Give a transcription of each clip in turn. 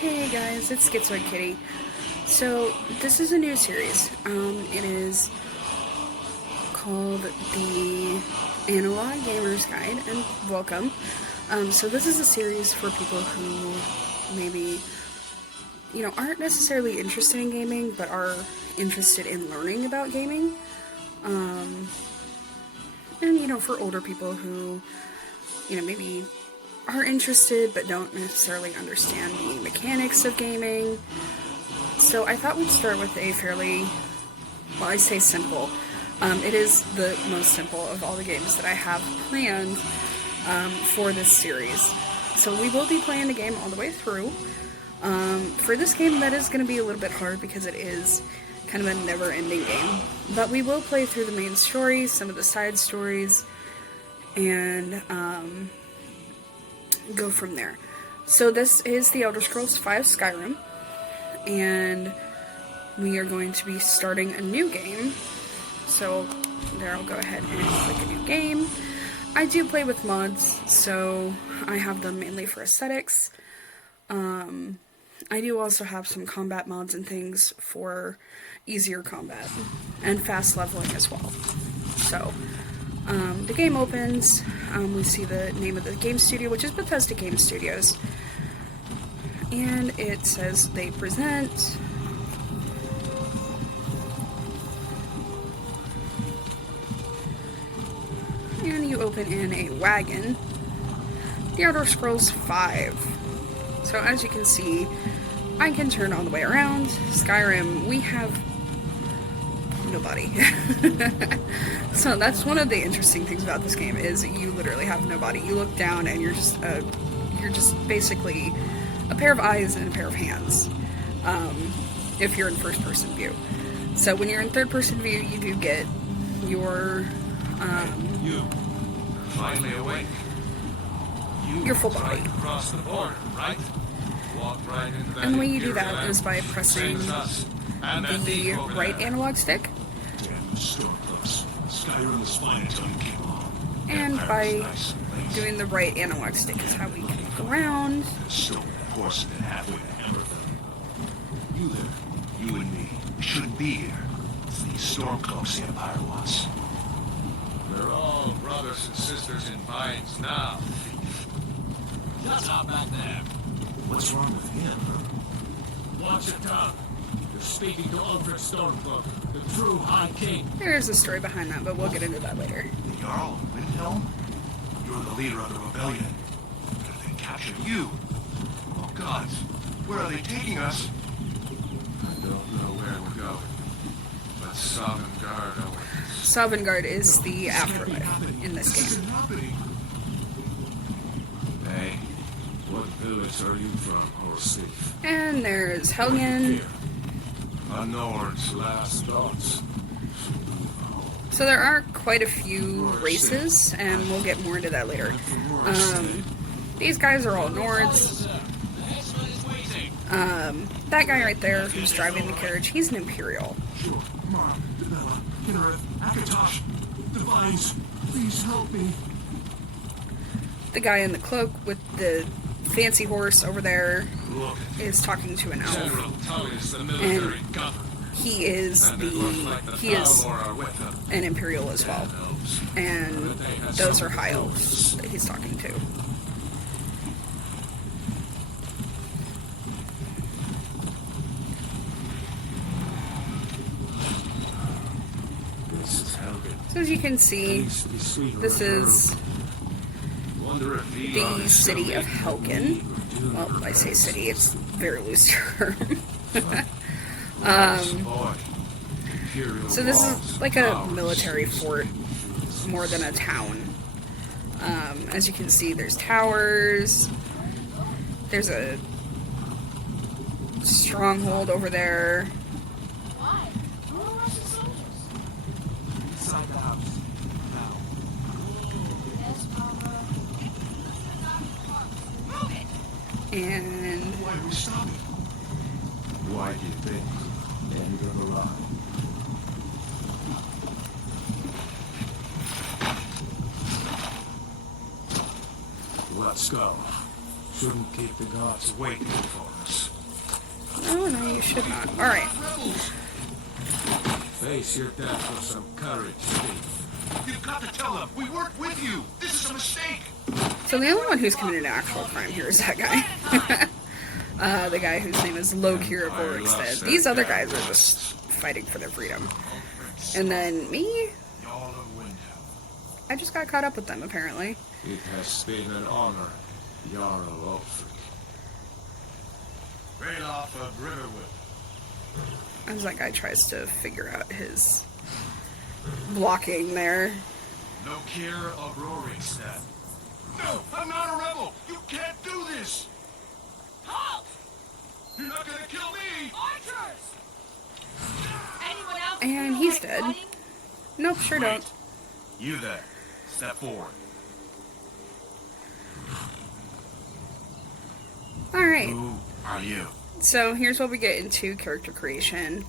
Hey guys, it's SkitzoidKitty. So, this is a new series. It is called the Analog Gamer's Guide, and welcome. So this is a series for people who maybe, aren't necessarily interested in gaming, but are interested in learning about gaming. And, for older people who, maybe are interested but don't necessarily understand the mechanics of gaming. So I thought we'd start with a fairly, I say simple. It is the most simple of all the games that I have planned for this series. So we will be playing the game all the way through. For this game, that is going to be a little bit hard because it is kind of a never-ending game. But we will play through the main story, some of the side stories, and go from there. So this is the Elder Scrolls V Skyrim, and we are going to be starting a new game. So there, I'll go ahead and click a new game. I do play with mods, so I have them mainly for aesthetics. I do also have some combat mods and things for easier combat and fast leveling as well. So the game opens, we see the name of the game studio, which is Bethesda Game Studios, and it says they present and you open in a wagon, the Elder Scrolls V. So as you can see, I can turn all the way around. Skyrim, we have nobody. So that's one of the interesting things about this game, is you literally have nobody. You look down and you're just basically a pair of eyes and a pair of hands, if you're in first person view. So when you're in third person view, you do get your you finally awake. Your full body. Across the border, right? Walk right into that. And the way you do that is by pressing the right analog stick, and by doing the right analog stick is how we can look around. You and me shouldn't be here. It's these Stormcloaks the Empire wants. They're all brothers and sisters in binds now. Shut up back there. What's wrong with him? Watch your tongue. You're speaking to Ulfric Stormcloak, the true High King. There is a story behind that, but we'll get into that later. The Jarl of Windhelm? You're the leader of the rebellion. But if they captured you... Oh, gods. Where are they taking us? I don't know where we're going. But Sovngarde awaits. Sovngarde is the afterlife in this game. Hey, what village are you from, horse thief? And there's Helgen. A Nord's last thoughts. So there are quite a few races, and we'll get more into that later. These guys are all Nords. That guy right there who's driving the carriage, he's an Imperial. Sure. Mara, Bella, Kinnereth, Akatosh, Divines, please help me. The guy in the cloak with the fancy horse over there is talking to an elf. And he is an Imperial as well. And those are high elves that he's talking to. So as you can see, this is the city of Helgen. Well, I say city, it's a very loose term. So this is like a military fort more than a town. As you can see, there's towers. There's a stronghold over there. And Why are we stopping? Why do you think? End of the line. Let's go. Shouldn't keep the gods waiting for us. No, you should not. Alright. Face your death with some courage, thief. You've got to tell them we weren't with you. This is a mistake. So the only one who's committed an actual crime here is that guy. The guy whose name is Lokir Gorikstead. These other guys are just fighting for their freedom. And then me? I just got caught up with them, apparently. It has been an honor, Jarl Ulfric. Ralof of Riverwood. As that guy tries to figure out his blocking there. Lokir of Rorikstead. No, I'm not a rebel. You can't do this. Halt! You're not gonna kill me. Archers! Anyone else? And he's dead. Nope, sure don't. You there. Step forward. Alright. Who are you? So here's what we get into character creation.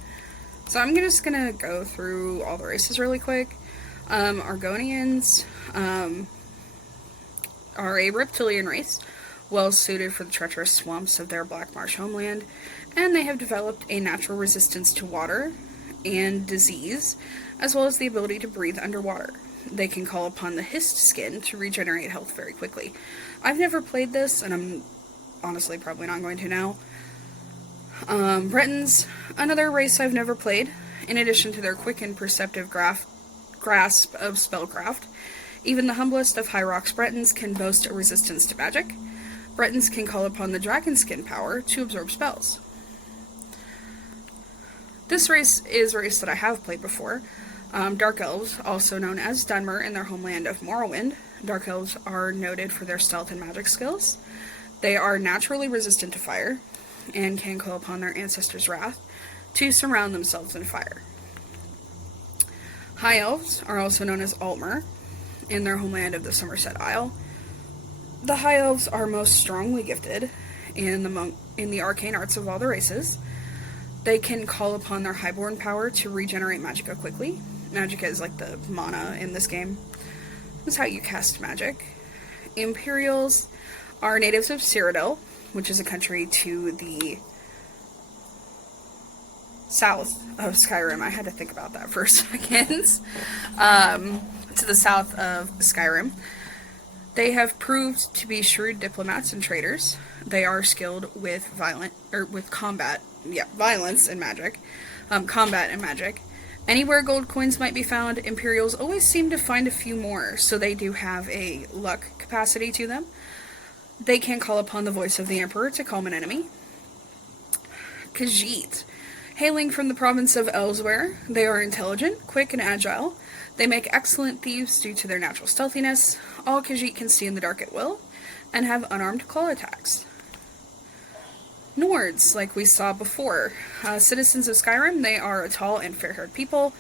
So I'm just gonna go through all the races really quick. Argonians are a reptilian race, well suited for the treacherous swamps of their Black Marsh homeland, and they have developed a natural resistance to water and disease, as well as the ability to breathe underwater. They can call upon the hissed skin to regenerate health very quickly. I've never played this, and I'm honestly probably not going to now. Bretons, another race I've never played. In addition to their quick and perceptive grasp of spellcraft, even the humblest of High Rock's Bretons can boast a resistance to magic. Bretons can call upon the dragon skin power to absorb spells. This race is a race that I have played before. Dark Elves, also known as Dunmer in their homeland of Morrowind. Dark Elves are noted for their stealth and magic skills. They are naturally resistant to fire, and can call upon their ancestors' wrath to surround themselves in fire. High Elves are also known as Altmer in their homeland of the Somerset Isle. The High Elves are most strongly gifted in the arcane arts of all the races. They can call upon their highborn power to regenerate magicka quickly. Magicka is like the mana in this game. That's how you cast magic. Imperials are natives of Cyrodiil, which is a country to the south of Skyrim. I had to think about that for a second. To the south of Skyrim. They have proved to be shrewd diplomats and traders. They are skilled with combat. Yeah, violence and magic. Combat and magic. Anywhere gold coins might be found, Imperials always seem to find a few more, so they do have a luck capacity to them. They can call upon the voice of the Emperor to calm an enemy. Khajiit. Hailing from the province of Elsewhere, they are intelligent, quick, and agile. They make excellent thieves due to their natural stealthiness. All Khajiit can see in the dark at will, and have unarmed claw attacks. Nords, like we saw before. Citizens of Skyrim, they are a tall and fair-haired people.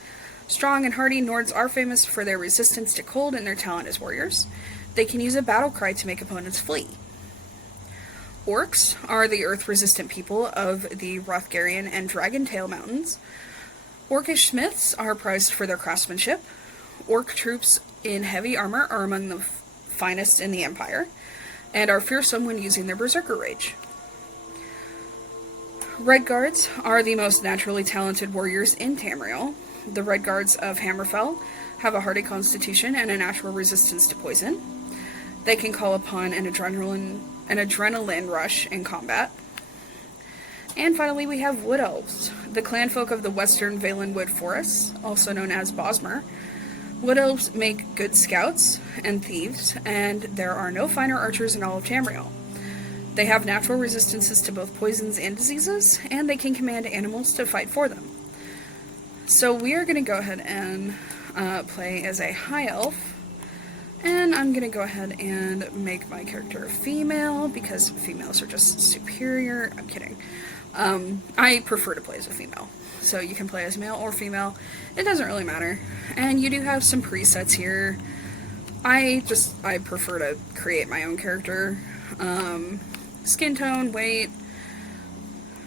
Strong and hardy, Nords are famous for their resistance to cold and their talent as warriors. They can use a battle cry to make opponents flee. Orcs are the earth-resistant people of the Hrothgarian and Dragentail Mountains. Orcish smiths are prized for their craftsmanship. Orc troops in heavy armor are among the finest in the Empire, and are fearsome when using their Berserker Rage. Redguards are the most naturally talented warriors in Tamriel. The Redguards of Hammerfell have a hardy constitution and a natural resistance to poison. They can call upon an adrenaline rush in combat. And finally, we have Wood Elves, the clanfolk of the western Valenwood forests, also known as Bosmer. Wood Elves make good scouts and thieves, and there are no finer archers in all of Tamriel. They have natural resistances to both poisons and diseases, and they can command animals to fight for them. So we are going to go ahead and play as a High Elf. And I'm going to go ahead and make my character a female, because females are just superior. I'm kidding. I prefer to play as a female. So you can play as male or female. It doesn't really matter. And you do have some presets here. I prefer to create my own character. Skin tone, weight.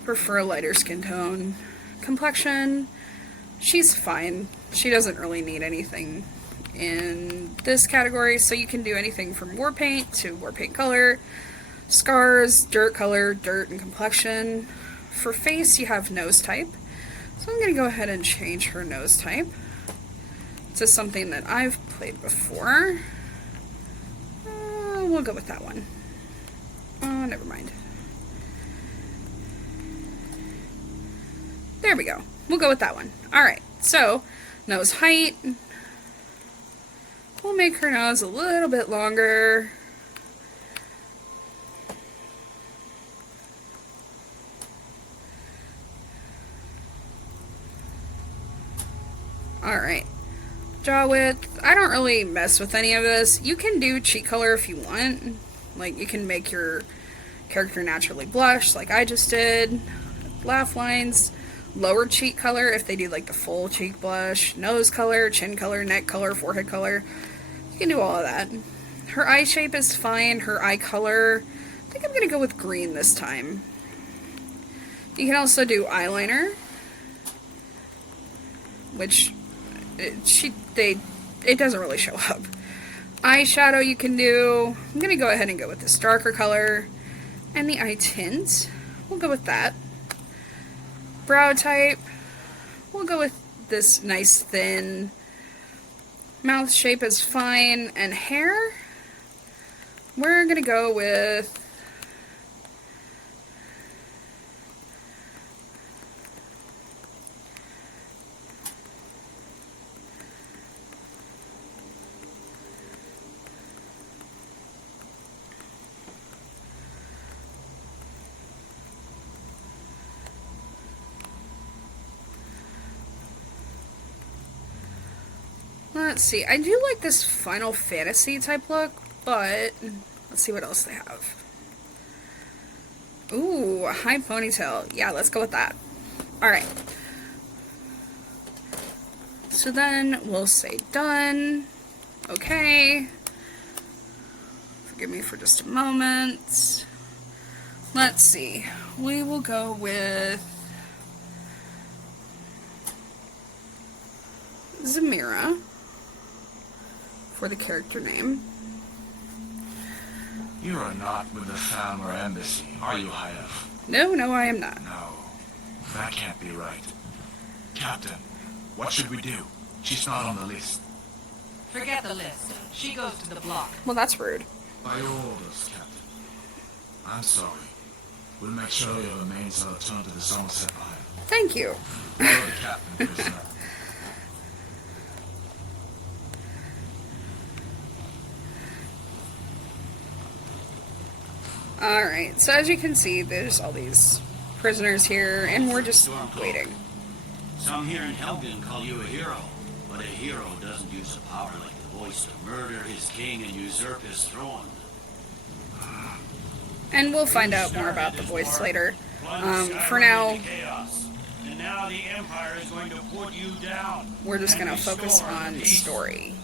Prefer a lighter skin tone. Complexion. She's fine. She doesn't really need anything in this category, so you can do anything from war paint to war paint color. Scars, dirt color, dirt, and complexion. For face, you have nose type. So I'm going to go ahead and change her nose type to something that I've played before. We'll go with that one. Oh, never mind. There we go. We'll go with that one. Alright, so nose height. We'll make her nose a little bit longer. Alright. Jaw width. I don't really mess with any of this. You can do cheek color if you want. Like, you can make your character naturally blush, like I just did. Laugh lines. Lower cheek color if they do like the full cheek blush. Nose color, chin color, neck color, forehead color. You can do all of that. Her eye shape is fine. Her eye color, I think I'm going to go with green this time. You can also do eyeliner, which it doesn't really show up. Eyeshadow you can do. I'm going to go ahead and go with this darker color. And the eye tint, we'll go with that. Brow type, we'll go with this nice thin. Mouth shape is fine. And hair, we're going to go with let's see. I do like this Final Fantasy type look, but let's see what else they have. Ooh, a high ponytail. Yeah, let's go with that. Alright. So then we'll say done. Okay. Forgive me for just a moment. Let's see. We will go with Zamira for the character name. You are not with the Falmer Embassy, are you, High Elf? No, I am not. No, that can't be right. Captain, what should we do? She's not on the list. Forget the list. She goes to the block. Well, that's rude. By your orders, Captain. I'm sorry. We'll make sure your remains are returned to the Somerset Island. Thank you. Follow the captain, prisoner. Alright, so as you can see, there's all these prisoners here, and we're just waiting. Some here in Helgen call you a hero, but a hero doesn't use a power like the voice to murder his king and usurp his throne. And we'll find out more about the voice later. For now, And now the Empire is going to put you down. we're just going to focus on the story.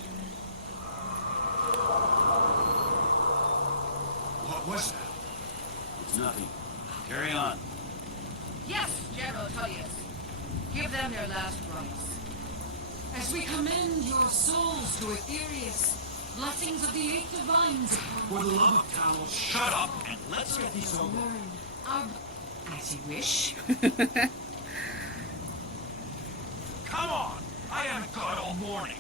What was that? It's nothing. Carry on. Yes, General Tullius. Give them their last rites. As we commend your souls to Aetherius, blessings of the eight divines For the love of God, shut up and let's get these over. learn our... As you wish. Come on! I haven't got all morning.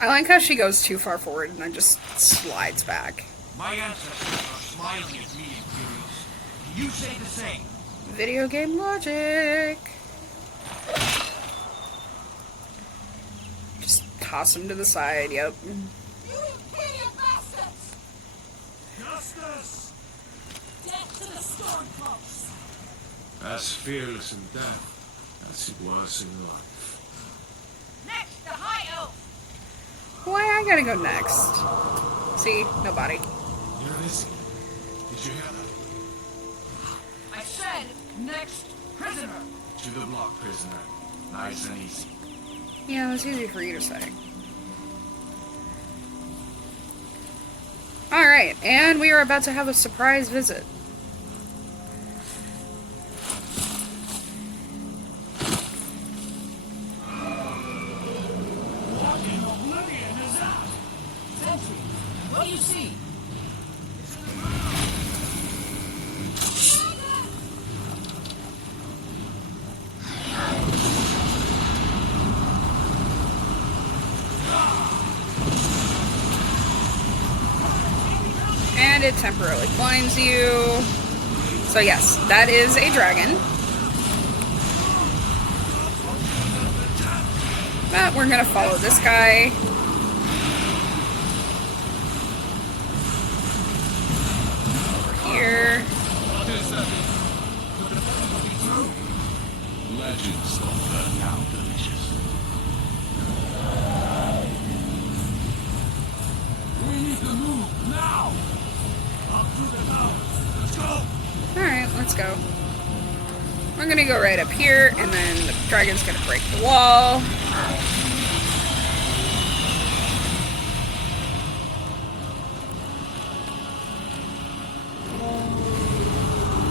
I like how she goes too far forward and then just slides back. My ancestors are smiling at me, Imperials. You say the same. Video game logic. Just toss him to the side, yep. You imperial bastards! Justice! Death to the stormcloaks! As fearless in death as it was in life. Next, the High Elf. Why I gotta go next? See? Nobody. You're listening. Did you hear that? I said, next prisoner. To the block, prisoner. Nice and easy. Yeah, it's easy for you to say. Alright, and we are about to have a surprise visit. What do you see? it temporarily blinds you. So yes, that is a dragon. But we're gonna follow this guy. Over here. Legends of the now delicious. We need to move now. Up through the mountains. Let's go. Alright, let's go. We're gonna go right up here, and then the dragon's gonna break the wall.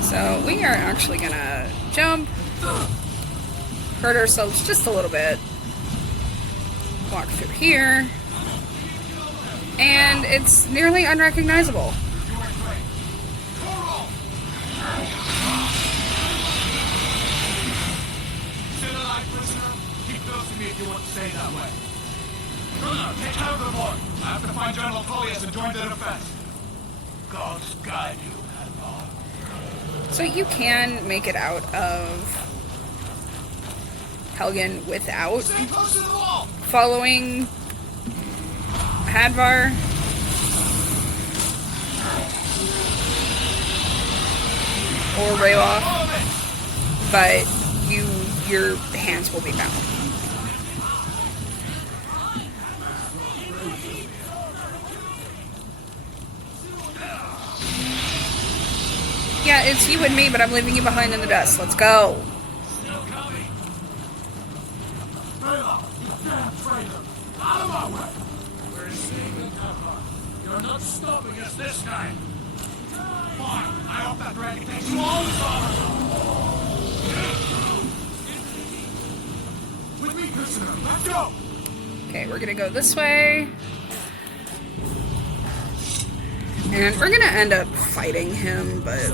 So we are actually gonna jump, hurt ourselves just a little bit, walk through here, and it's nearly unrecognizable. Still alive, prisoner? Keep close to me if you want to stay that way. Prisoner, take care of the boy. I have to find General Collius and join the defense. God's guide you, Hadvar. So you can make it out of Helgen without Stay close to the wall! following Hadvar. Or Rayloff, but your hands will be bound. Yeah, it's you and me, but I'm leaving you behind in the dust. Let's go. Still coming. Rayloff, you damn traitor! Out of my way! We're saving Hadvar. You're not stopping us this time. Fine, I hope that dragon takes you all as honor. With me, prisoner. Let's go. Okay, we're gonna go this way. And we're gonna end up fighting him, but...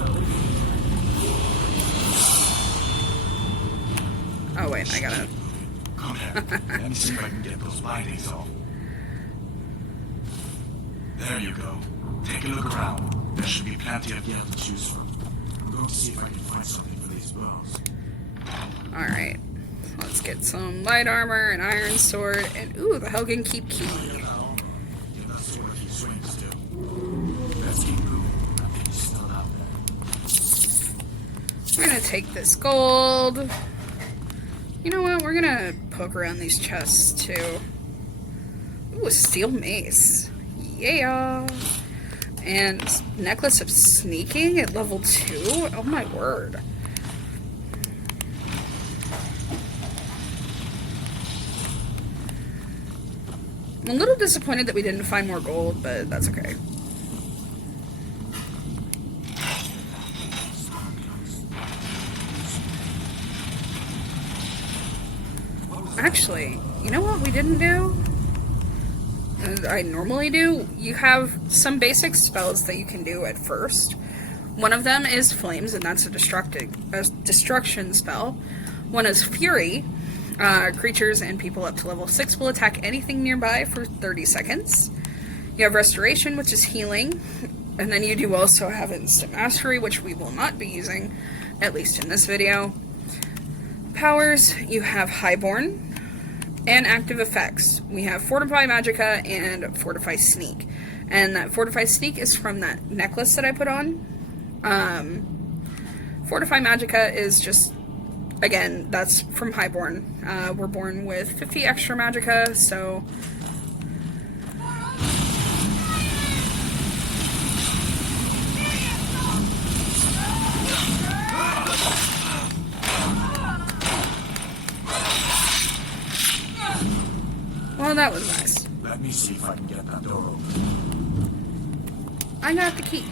Oh wait, I gotta... Come here. Let me see if I can get those bindings off. There you go. Take a look around. There should be plenty of gear to choose from. I'm going to see if I can find something for these bows. Alright. Let's get some light armor, an iron sword, and ooh, the Helgen Keep key. Give that sword a few swings too. Let's keep moving. I think he's still out there. We're gonna take this gold. You know what? We're gonna poke around these chests too. Ooh, a steel mace. Yeah. And necklace of sneaking at level 2? Oh my word. I'm a little disappointed that we didn't find more gold, but that's okay. Actually, you know what we didn't do? I normally do. You have some basic spells that you can do at first. One of them is Flames, and that's a destruction spell. One is Fury. Creatures and people up to level 6 will attack anything nearby for 30 seconds. You have Restoration, which is healing. And then you do also have Instant Mastery, which we will not be using, at least in this video. Powers, you have Highborn. And active effects. We have Fortify Magicka and Fortify Sneak. And that Fortify Sneak is from that necklace that I put on. Fortify Magicka is just, again, that's from Highborn. We're born with 50 extra Magicka, so... Well, that was nice. Let me see if I can get that door open. I got the key.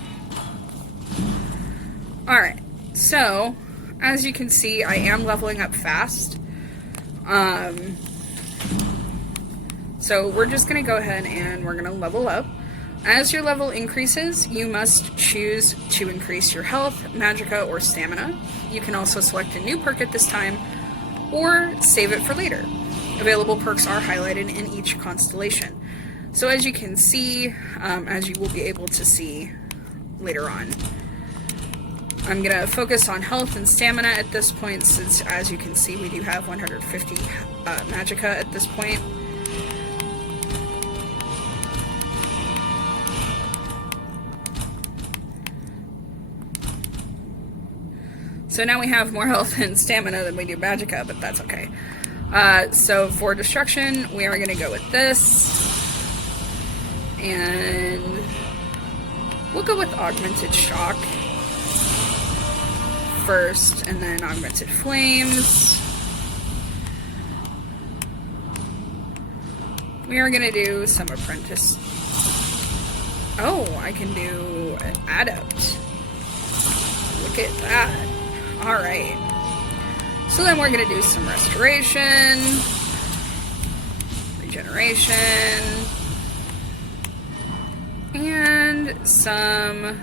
Alright, so, as you can see, I am leveling up fast. So we're just going to go ahead and we're going to level up. As your level increases, you must choose to increase your health, magicka, or stamina. You can also select a new perk at this time, or save it for later. Available perks are highlighted in each constellation. So as you can see, as you will be able to see later on. I'm gonna focus on health and stamina at this point, since as you can see we do have 150 magicka at this point. So now we have more health and stamina than we do magicka, but that's okay. So for destruction, we are going to go with this. And we'll go with augmented shock first, and then augmented flames. We are going to do some apprentice. Oh, I can do an adept. Look at that. Alright. So then we're going to do some restoration, regeneration, and some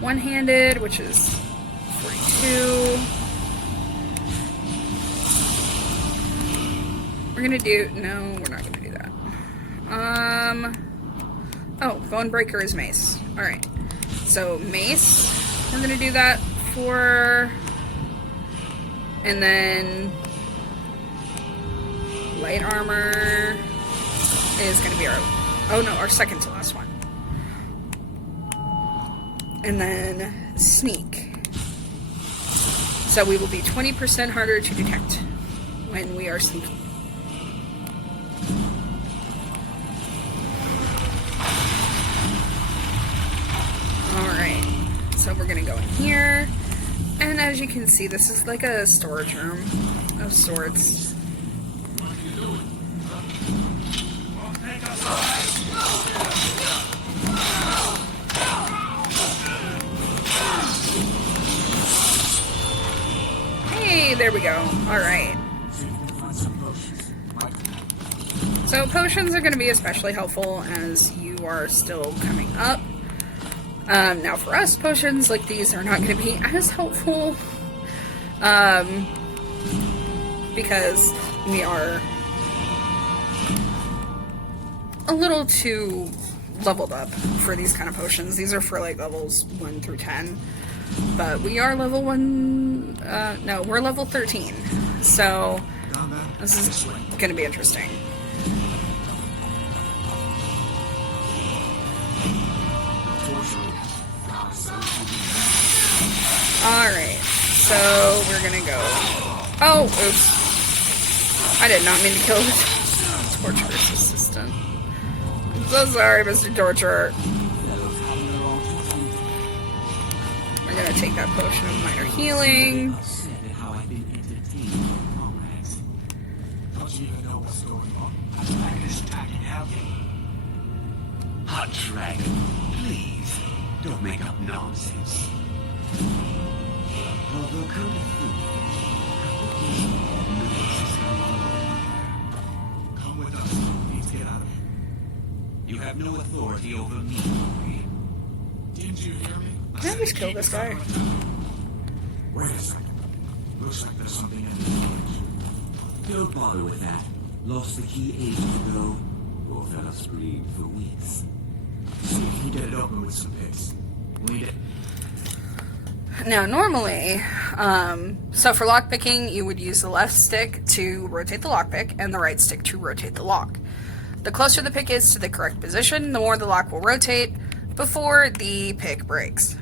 one-handed, which is 42. We're going to do... No, we're not going to do that. Oh, Bone Breaker is mace. Alright. So, mace, we're going to do that for, and then light armor is going to be our, oh no, our second to last one. And then sneak. So we will be 20% harder to detect when we are sneaking. Alright, so we're gonna go in here, and as you can see, this is like a storage room of sorts. What are you doing? Won't take us Hey, there we go. Alright. So potions are gonna be especially helpful as you are still coming up. Now for us, potions like these are not going to be as helpful, because we are a little too leveled up for these kind of potions. These are for like levels 1 through 10, but we are level 1, no, we're level 13, so this is going to be interesting. Alright, so we're gonna go... Oh, oops. I did not mean to kill the torturer's assistant. I'm so sorry, Mr. Torturer. We're gonna take that potion of minor healing. Don't you even know what's going on? Hot Dragon, please, don't make up nonsense. Although kind of fool, Come with us. We need to get out of here. you have no authority over me. Didn't you hear me? Can I just kill this guy? Wait a second. Looks like there's something in the village. Don't bother with that. Lost the key ages ago. Poor fella screamed for weeks. See if you can get it open with some picks. Lead it. Now, normally, so for lockpicking, you would use the left stick to rotate the lockpick and the right stick to rotate the lock. The closer the pick is to the correct position, the more the lock will rotate before the pick breaks.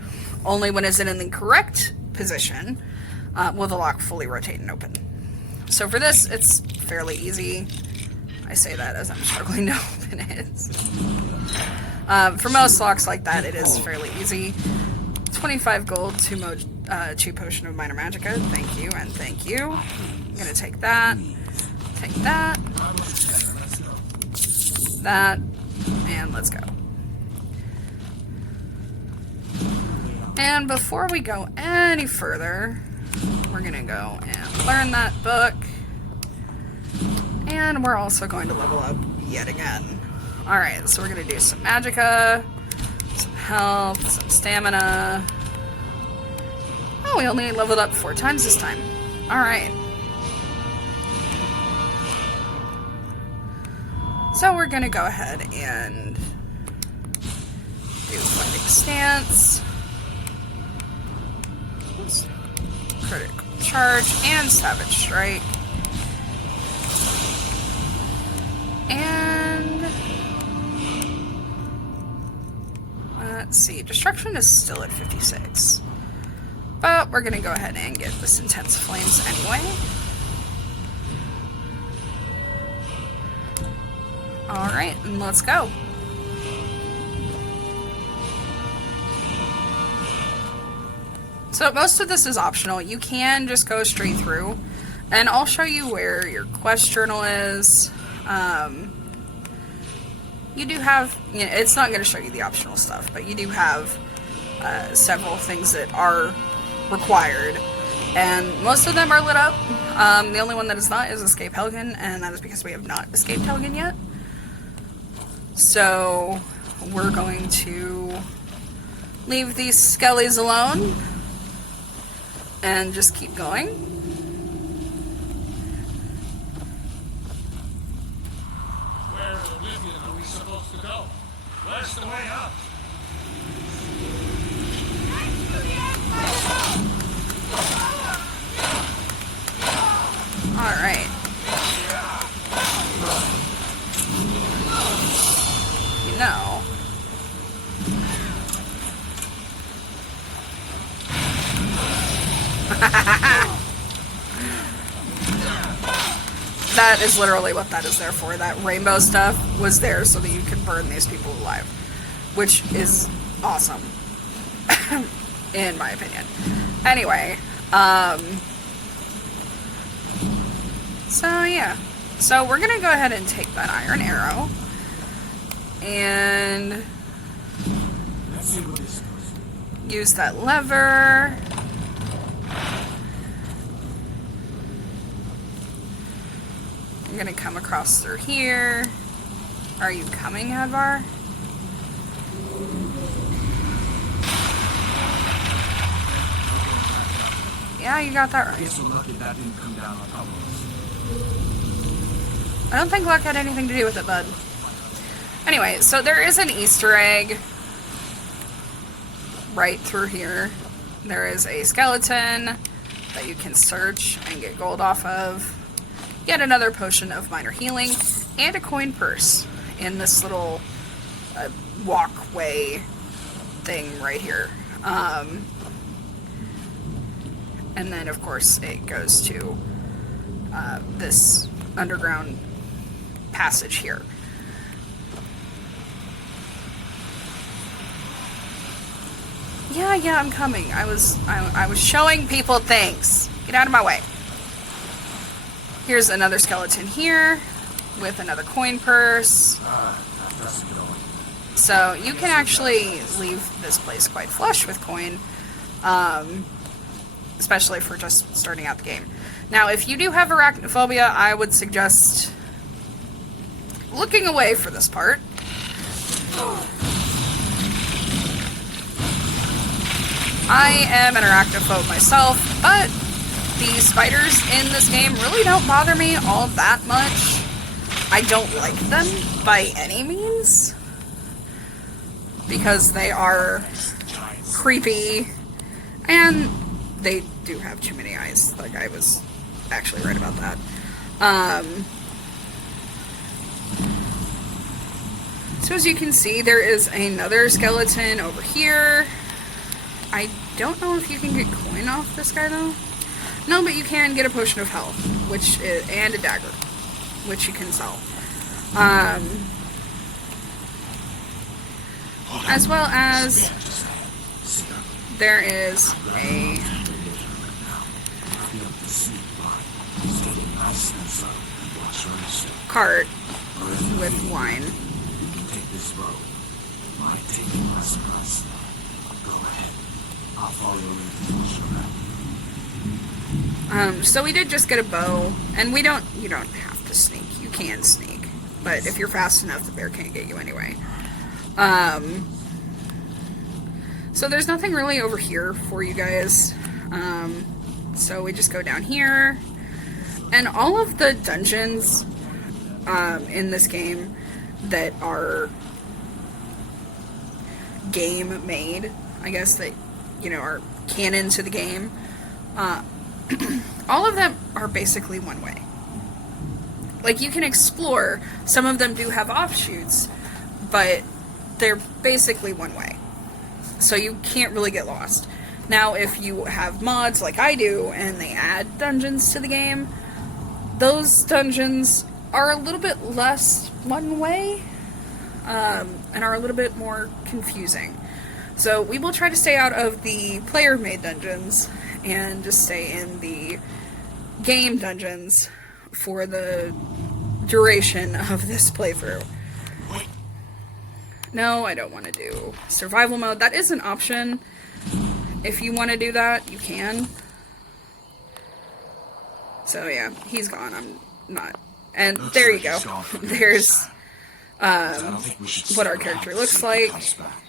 Only when it's in the correct position will the lock fully rotate and open. So for this, it's fairly easy. I say that as I'm struggling to open it. For most locks like that, it is fairly easy. 25 gold, 2 potion of minor magicka. Thank you, and thank you. I'm gonna take that, that, and let's go. And before we go any further, we're gonna go and learn that book. And we're also going to level up yet again. Alright, so we're gonna do some magicka, some health, some stamina. Oh, we only leveled up 4 times this time. Alright. So we're gonna go ahead and stance. Oops. Critical charge and savage strike. And let's see, destruction is still at 56. But we're gonna go ahead and get this intense flames anyway. Alright, and let's go. So most of this is optional. You can just go straight through. And I'll show you where your quest journal is. You do have, you know, it's not going to show you the optional stuff, but you do have several things that are required. And most of them are lit up. The only one that is not is Escape Helgen, and that is because we have not escaped Helgen yet. So we're going to leave these skellies alone and just keep going. Where in Oblivion are we supposed to go? Where's the way up? Alright. You know. That is literally what that is there for. That rainbow stuff was there so that you can burn these people alive. Which is awesome. In my opinion. Anyway, so yeah. So we're gonna go ahead and take that iron arrow. And use that lever. I'm gonna come across through here. Are you coming, Hadvar? Yeah, you got that right. Guess we're lucky that didn't come down on top of us. I don't think luck had anything to do with it, bud. Anyway, so there is an Easter egg right through here. There is a skeleton that you can search and get gold off of. Yet another potion of minor healing, and a coin purse in this little walkway thing right here. And then, of course, it goes to this underground passage here. Yeah, I'm coming. I was showing people things. Get out of my way. Here's another skeleton here with another coin purse. So you can actually leave this place quite flush with coin, especially for just starting out the game. Now, if you do have arachnophobia, I would suggest looking away for this part. I am an arachnophobe myself, but the spiders in this game really don't bother me all that much. I don't like them by any means, because they are creepy, and they do have too many eyes. Like, I was actually right about that. So as you can see, there is another skeleton over here. I don't know if you can get coin off this guy, though. No, but you can get a potion of health, which is, and a dagger, which you can sell. As well as there is a cart with wine. So we did just get a bow, and you don't have to sneak. You can sneak, but if you're fast enough, the bear can't get you anyway. So there's nothing really over here for you guys. So we just go down here, and all of the dungeons in this game that are game made, I guess, that, you know, are canon to the game, all of them are basically one way. Like, you can explore, some of them do have offshoots, but they're basically one way. So you can't really get lost. Now, if you have mods like I do, and they add dungeons to the game, those dungeons are a little bit less one way, and are a little bit more confusing. So we will try to stay out of the player-made dungeons, and just stay in the game dungeons for the duration of this playthrough. No, I don't want to do survival mode. That is an option. If you want to do that, you can. So yeah, he's gone. I'm not. And Looks there you like go. he's gone for good. There's I don't think we should what our stick around character to looks see if he like. comes back.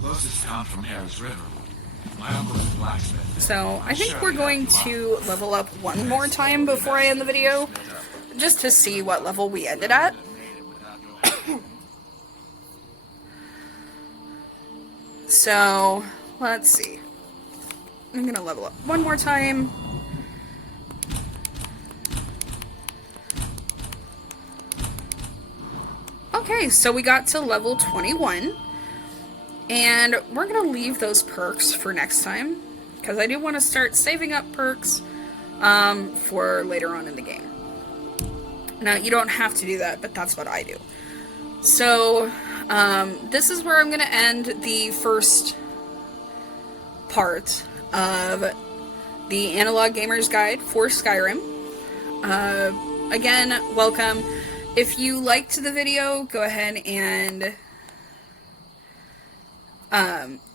Closest town from here is River. My uncle's a blacksmith. So I think we're going to level up one more time before I end the video, just to see what level we ended at. So, let's see. I'm gonna level up one more time. Okay, so we got to level 21. And we're gonna leave those perks for next time, because I do want to start saving up perks for later on in the game. Now, you don't have to do that, but that's what I do. So, this is where I'm going to end the first part of the Analog Gamer's Guide for Skyrim. Again, welcome. If you liked the video, go ahead and...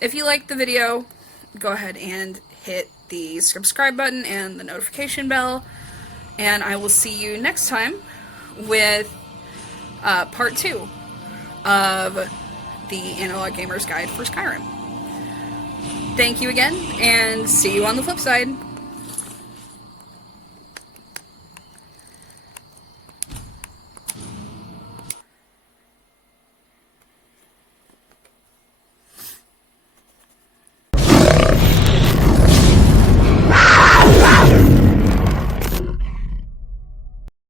if you liked the video, go ahead and hit the subscribe button and the notification bell. And I will see you next time with part 2 of the Analog Gamer's Guide for Skyrim. Thank you again, and see you on the flip side.